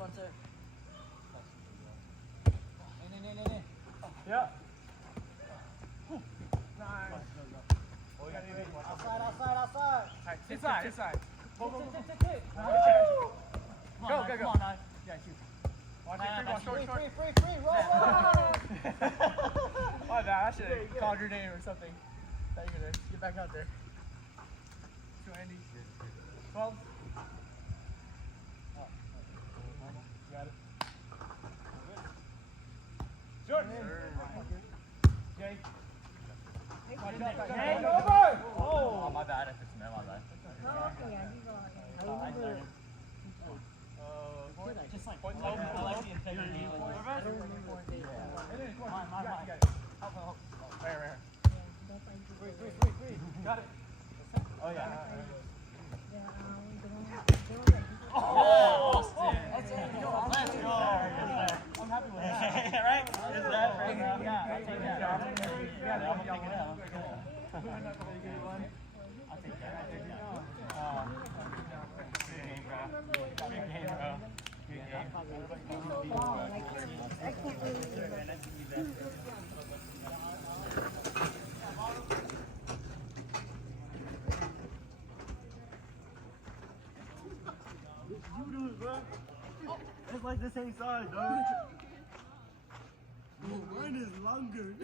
want to? Yeah. Nice. Outside. Alright, inside. Go. Go. Come on, now. Yeah, shoot. Watch it, Free, roll. My bad, I should have called your name or something. Thought you were gonna get back out there. 290. 12. Oh. Got it. Short. Jay. Jay, over! Oh, my bad if it's me, my bad. just like I like the integrity. Help. Right. Free. Got it. Oh yeah. Oh, Austin. Let's go. I'm happy with that. Right? Is that right now? Yeah, I'll take that. Yeah, I'm gonna take it out. I'll take that. Good game, bro. Good game, bro. I can't believe You do it, bro. It's like the same size, dog. Mine is longer.